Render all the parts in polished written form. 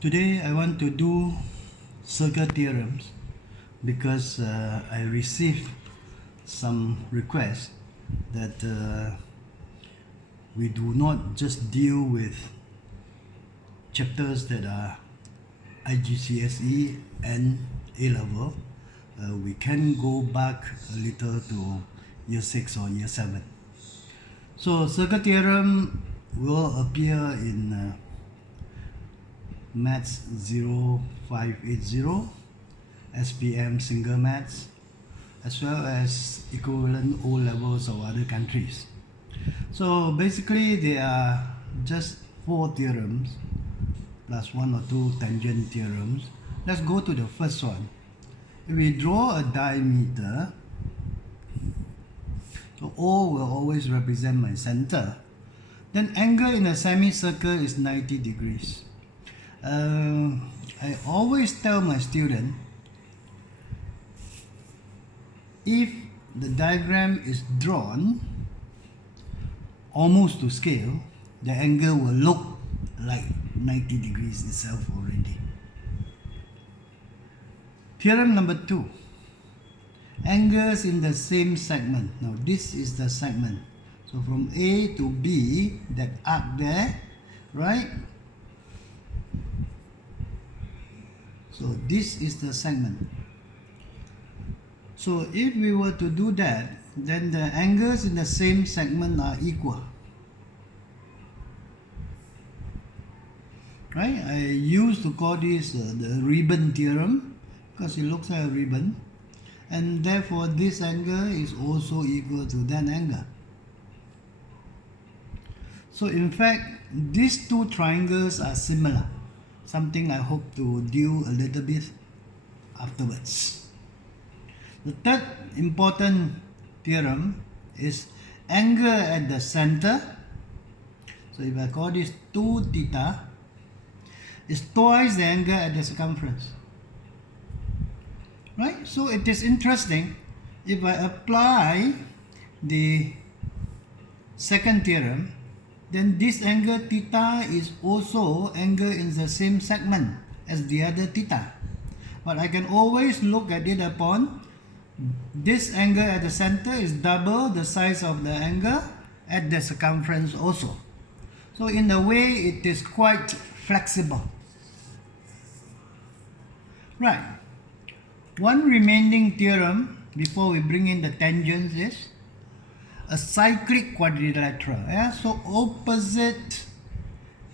Today I want to do circle theorems because I received some requests that we do not just deal with chapters that are IGCSE and A-level. We can go back a little to year 6 or year 7. So circle theorem will appear in Maths 0580, SPM single maths, as well as equivalent O levels of other countries. So basically they are just 4 theorems plus 1 or 2 tangent theorems. Let's go to the first one. If we draw a diameter, so O will always represent my center, then angle in a semicircle is 90 degrees. I always tell my student, if the diagram is drawn almost to scale, the angle will look like 90 degrees itself already. Theorem number 2. Angles in the same segment. Now this is the segment. So from A to B, that arc there, right? So this is the segment. So if we were to do that, then the angles in the same segment are equal. Right? I used to call this the ribbon theorem because it looks like a ribbon, and therefore this angle is also equal to that angle. So in fact, these two triangles are similar, something I hope to deal a little bit afterwards. The third important theorem is angle at the center. So if I call this 2 theta, is twice the angle at the circumference. Right? So it is interesting, if I apply the second theorem, then this angle theta is also angle in the same segment as the other theta. But I can always look at it upon this angle at the center is double the size of the angle at the circumference also. So in a way it is quite flexible. Right. One remaining theorem before we bring in the tangents is a cyclic quadrilateral. Yeah? So opposite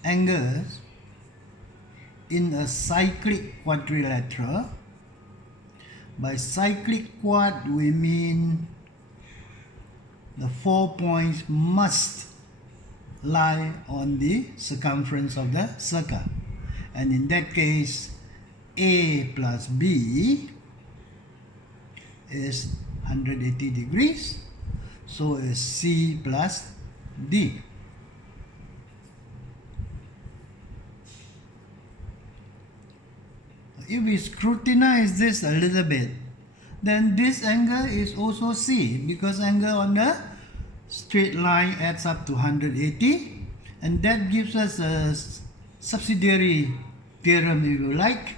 angles in a cyclic quadrilateral. By cyclic quad we mean the 4 points must lie on the circumference of the circle. And in that case, A plus B is 180 degrees. So is C plus D. If we scrutinize this a little bit, then this angle is also C, because angle on the straight line adds up to 180, and that gives us a subsidiary theorem, if you like.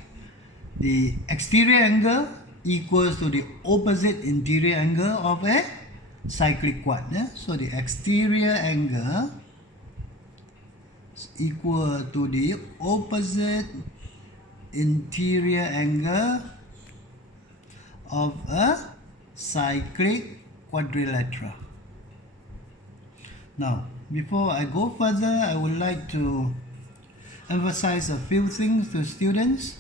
The exterior angle equals to the opposite interior angle of a cyclic quad. Yeah? So the exterior angle is equal to the opposite interior angle of a cyclic quadrilateral. Now, before I go further, I would like to emphasize a few things to students.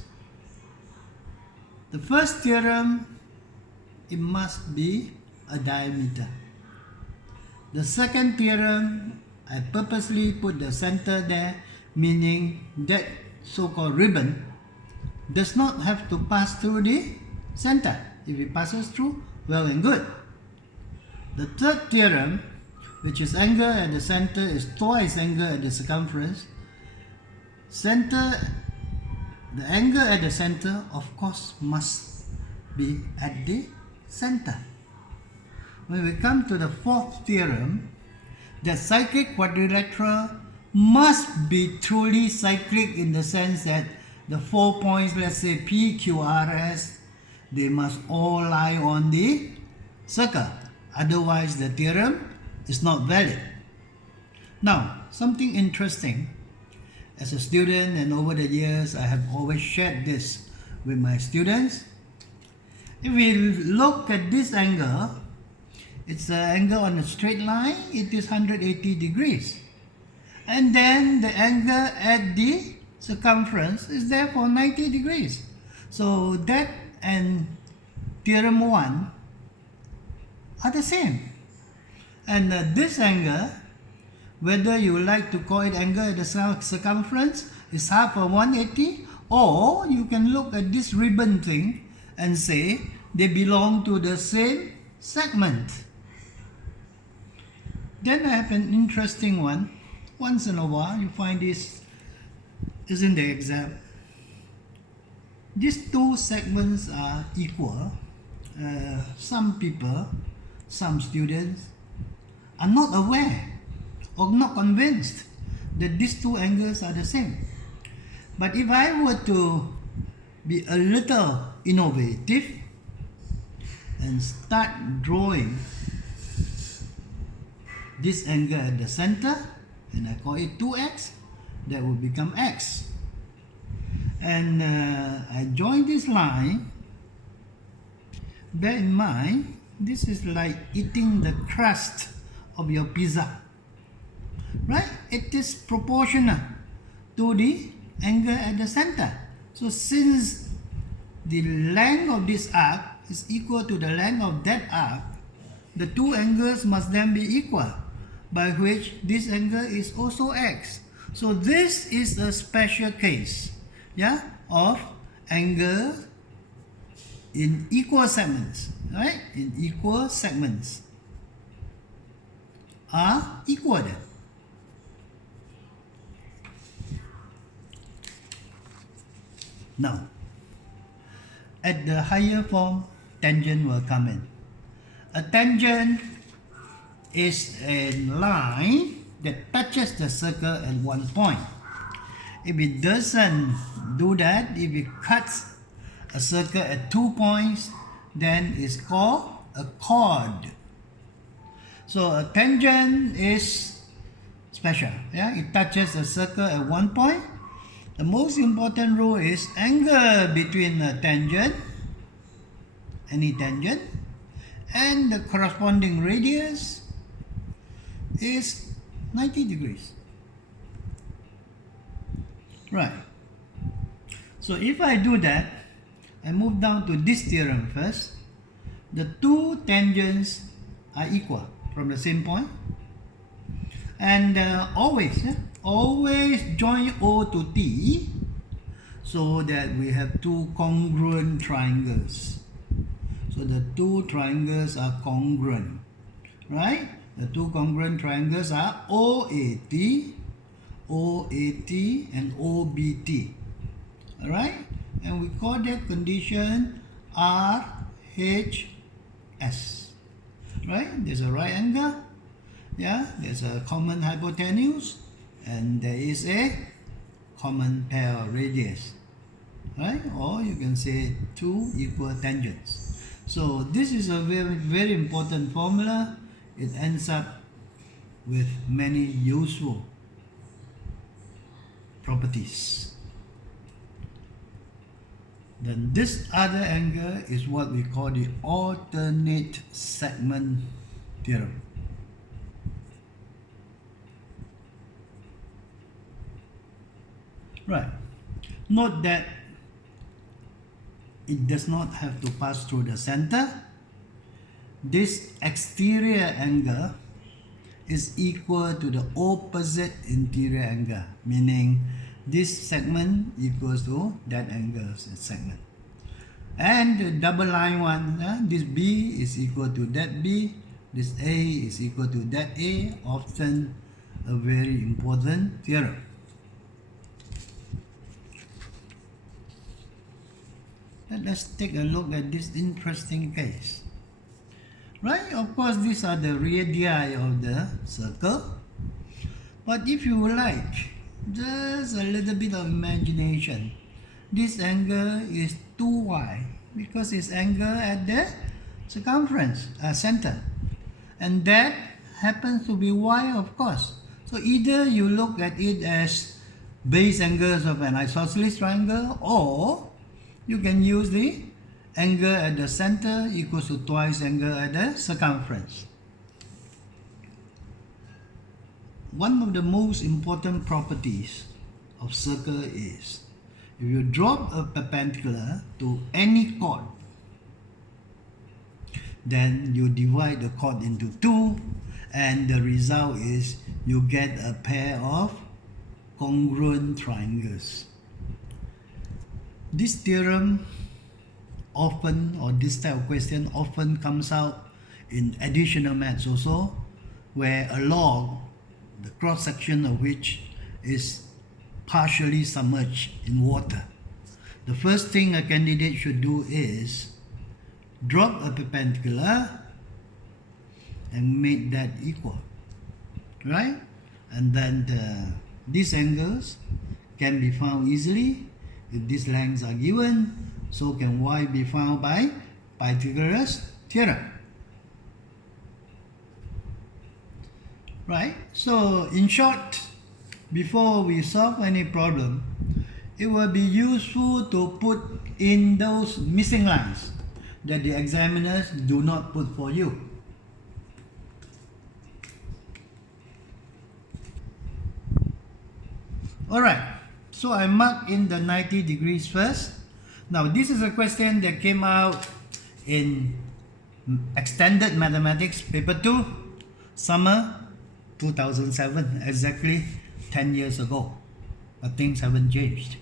The first theorem, it must be a diameter. The second theorem, I purposely put the center there, meaning that so-called ribbon does not have to pass through the center. If it passes through, well and good. The third theorem, which is angle at the center is twice angle at the circumference. The angle at the center, of course, must be at the center. When we come to the fourth theorem, the cyclic quadrilateral must be truly cyclic in the sense that the 4 points, let's say P, Q, R, S, they must all lie on the circle. Otherwise, the theorem is not valid. Now, something interesting. As a student and over the years, I have always shared this with my students. If we look at this angle, it's an angle on a straight line, it is 180 degrees. And then the angle at the circumference is therefore 90 degrees. So that and theorem 1 are the same. And this angle, whether you like to call it angle at the circumference, is half of 180, or you can look at this ribbon thing and say they belong to the same segment. Then I have an interesting one. Once in a while you find this is in the exam. These two segments are equal. Some people, some students are not aware or not convinced that these two angles are the same. But if I were to be a little innovative and start drawing this angle at the center, and I call it 2x, that will become x. And I join this line. Bear in mind, this is like eating the crust of your pizza, right? It is proportional to the angle at the center. So since the length of this arc is equal to the length of that arc, the two angles must then be equal, by which this angle is also x. So this is a special case, yeah, of angle in equal segments, right? In equal segments are equal then. Now, at the higher form, tangent will come in. A tangent is a line that touches the circle at one point. If it doesn't do that, if it cuts a circle at 2 points, then it's called a chord. So a tangent is special. Yeah, it touches a circle at one point. The most important rule is angle between a tangent, any tangent, and the corresponding radius is 90 degrees. Right. So if I do that, I move down to this theorem first. The two tangents are equal from the same point. And always join O to T so that we have two congruent triangles. So the two triangles are congruent, right? The two congruent triangles are OAT, and OBT. Alright? And we call that condition RHS. Right? There's a right angle. Yeah, there's a common hypotenuse, and there is a common pair of radius. Right? Or you can say two equal tangents. So this is a very, very important formula. It ends up with many useful properties. Then this other angle is what we call the alternate segment theorem. Right. Note that it does not have to pass through the center. This exterior angle is equal to the opposite interior angle, meaning this segment equals to that angle segment. And the double line one, this B is equal to that B, this A is equal to that A, often a very important theorem. Let's take a look at this interesting case. Right? Of course, these are the radii of the circle. But if you like, just a little bit of imagination, this angle is 2y because it's angle at the circumference, center. And that happens to be y, of course. So either you look at it as base angles of an isosceles triangle, or you can use the angle at the center equals to twice angle at the circumference. One of the most important properties of circle is if you drop a perpendicular to any chord, then you divide the chord into two, and the result is you get a pair of congruent triangles. This theorem often, or this type of question often comes out in additional maths also, where a log, the cross section of which is partially submerged in water. The first thing a candidate should do is drop a perpendicular and make that equal, right? And then these angles can be found easily if these lengths are given. So can y be found by Pythagoras theorem, right? So in short, before we solve any problem, it will be useful to put in those missing lines that the examiners do not put for you. Alright, so I mark in the 90 degrees first. Now this is a question that came out in Extended Mathematics Paper 2, summer 2007, exactly 10 years ago. But things haven't changed.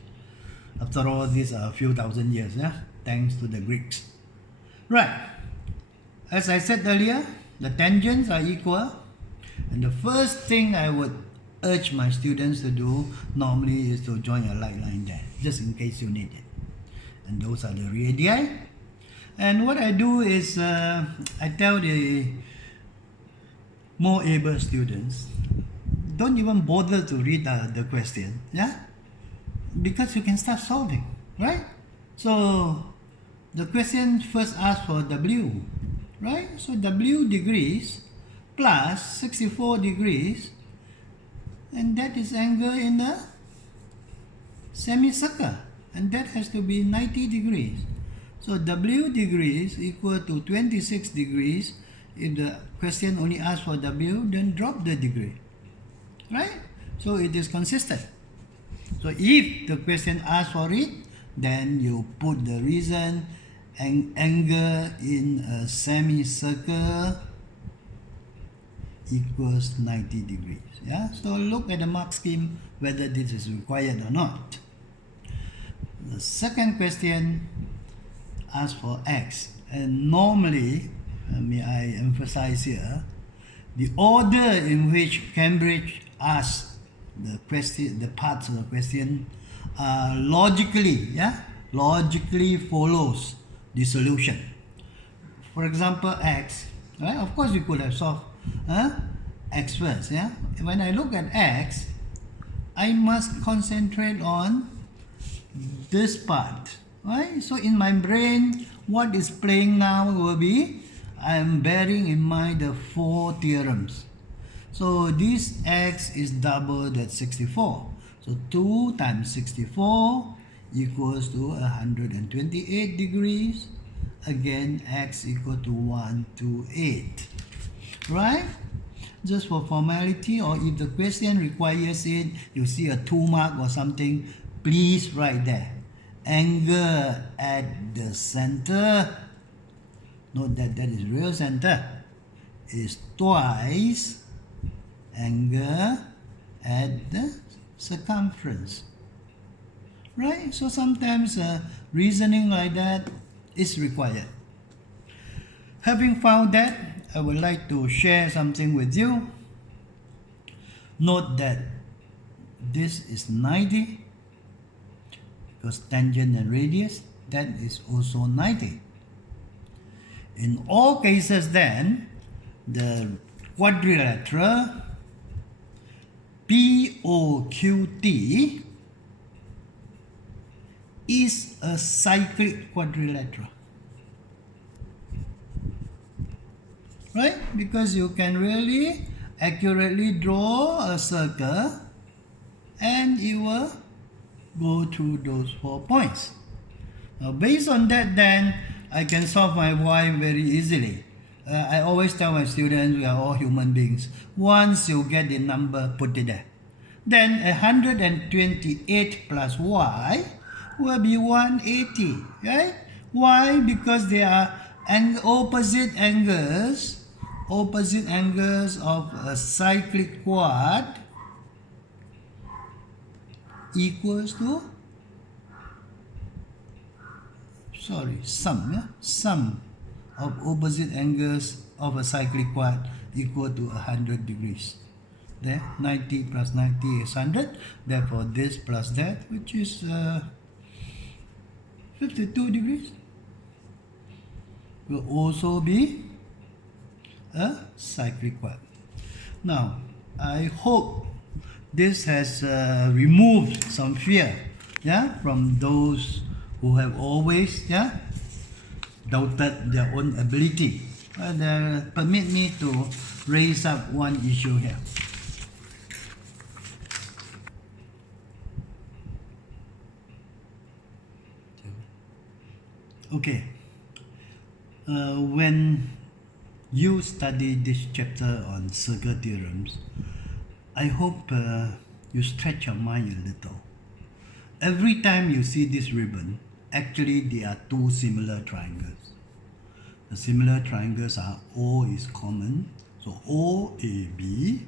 After all, these are a few thousand years, yeah? Thanks to the Greeks. Right, as I said earlier, the tangents are equal, and the first thing I would urge my students to do normally is to join a light line there, just in case you need it. And those are the radii. And what I do is I tell the more able students, don't even bother to read the question, yeah? Because you can start solving, right? So the question first asks for W, right? So W degrees plus 64 degrees, and that is angle in the semicircle, and that has to be 90 degrees. So W degrees equal to 26 degrees. If the question only asks for W, then drop the degree, right? So it is consistent. So if the question asks for it, then you put the reason, angle in a semicircle equals 90 degrees. Yeah, so look at the mark scheme whether this is required or not. The second question asks for x, and normally, may I emphasize here, the order in which Cambridge asks the question, the parts of the question, logically follows the solution. For example, x, right? Of course, you could have solved x first. Yeah. When I look at x, I must concentrate on this part, right? So in my brain, what is playing now will be I am bearing in mind the 4 theorems. So this x is double that 64. So 2 times 64 equals to 128 degrees. Again, x equal to 128. Right? Just for formality, or if the question requires it, you see a 2 mark or something, please write there. Angle at the center, note that that is real center, is twice angle at the circumference. Right? So sometimes reasoning like that is required. Having found that, I would like to share something with you. Note that this is 90 because tangent and radius, that is also 90. In all cases then, the quadrilateral POQT is a cyclic quadrilateral. Right? Because you can really accurately draw a circle and it will go through those 4 points. Now based on that, then I can solve my y very easily. I always tell my students we are all human beings. Once you get the number, put it there. Then 128 plus y will be 180, right? Why? Because they are opposite angles of a cyclic quad equals to sum of opposite angles of a cyclic quad equal to 100 degrees. There, 90 plus 90 is 100. Therefore, this plus that, which is 52 degrees, will also be a cyclic quad. Now, I hope this has removed some fear, from those who have always, doubted their own ability. Permit me to raise up one issue here. Okay, when you study this chapter on circle theorems, I hope you stretch your mind a little. Every time you see this ribbon, actually there are two similar triangles. The similar triangles are O is common, so OAB.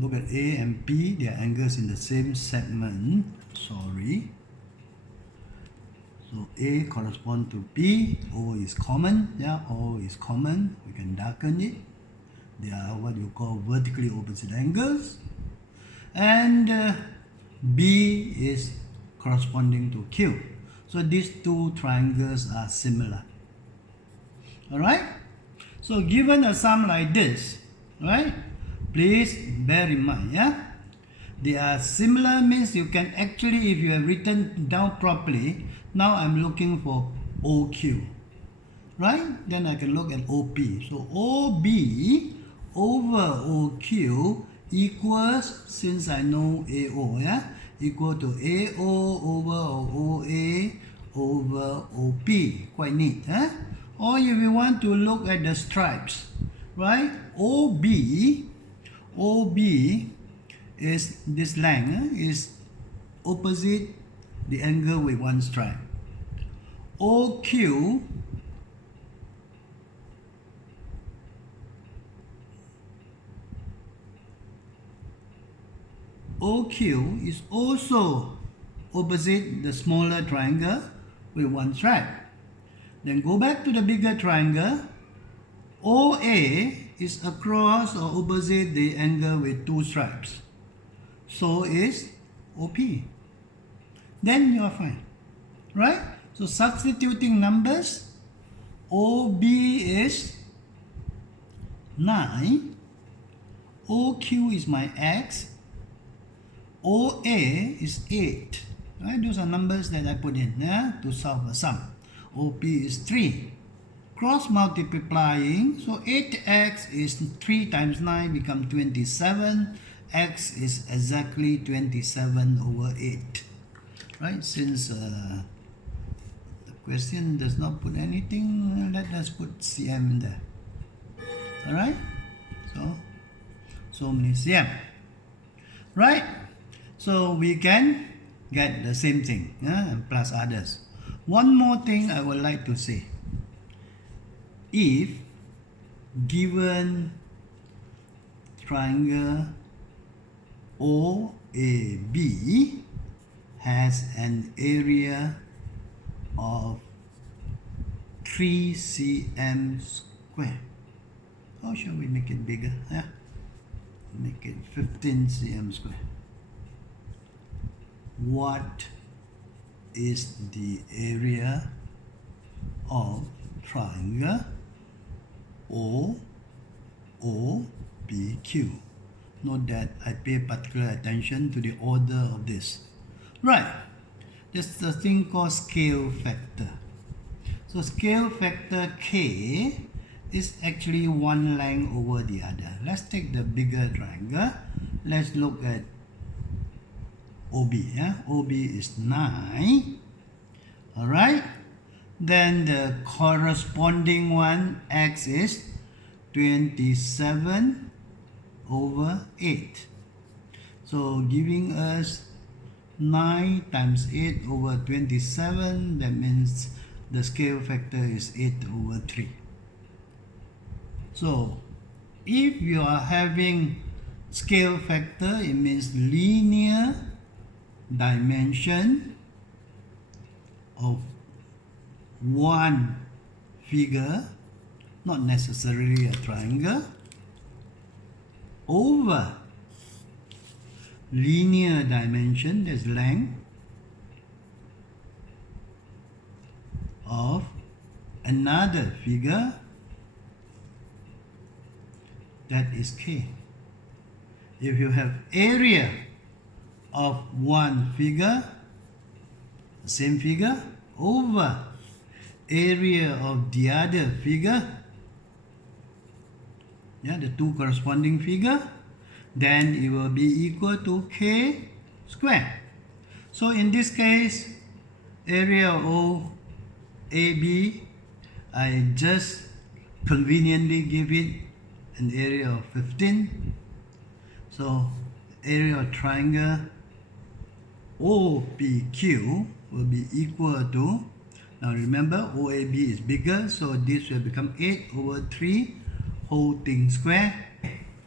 Look at A and P, they are angles in the same segment. So A corresponds to P, O is common, O is common, we can darken it. They are what you call vertically opposite angles. And B is corresponding to Q. So these two triangles are similar. Alright? So given a sum like this, right? Please bear in mind, they are similar means you can actually, if you have written down properly, now I'm looking for OQ, right? Then I can look at OP. So OB over OQ equals, since I know AO, equal to AO over OA over OP. Quite neat, Or if you want to look at the stripes, right? OB is this length, is opposite the angle with one stripe. OQ is also opposite the smaller triangle with one stripe. Then go back to the bigger triangle. OA is across or opposite the angle with two stripes. So is OP. Then you are fine, right? So substituting numbers, OB is 9, OQ is my X, OA is 8. Right? Those are numbers that I put in to solve a sum. OP is 3. Cross multiplying, so 8x is 3 times 9 become 27. X is exactly 27 over 8. Right? Since the question does not put anything, let us put cm in there. Alright? So many cm. Right? So we can get the same thing, and plus others. One more thing I would like to say. If given triangle OAB has an area of 3 cm square. How shall we make it bigger? Make it 15 cm square. What is the area of triangle OOBQ? Note that I pay particular attention to the order of this. Right. There's a thing called scale factor. So scale factor K is actually one length over the other. Let's take the bigger triangle. Let's look at OB. Yeah? OB is 9. Alright. Then the corresponding one, X, is 27 over 8. So giving us 9 times 8 over 27, that means the scale factor is 8 over 3. So if you are having scale factor, it means linear dimension of one figure, not necessarily a triangle, over linear dimension, that's length, of another figure, that is K. If you have area of one figure, same figure, over area of the other figure, yeah, the two corresponding figure, then it will be equal to K square. So in this case, area of OAB, I just conveniently give it an area of 15. So area of triangle OPQ will be equal to, now remember OAB is bigger, so this will become 8 over 3 whole thing square.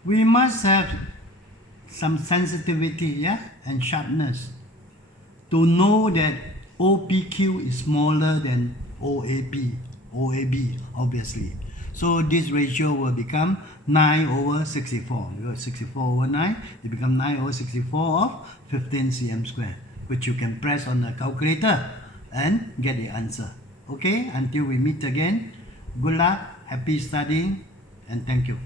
We must have some sensitivity, yeah, and sharpness to know that OPQ is smaller than OAB obviously. So this ratio will become 9 over 64. Because 64 over 9, it becomes 9 over 64 of 15 cm square, which you can press on the calculator and get the answer. Okay, until we meet again, good luck, happy studying, and thank you.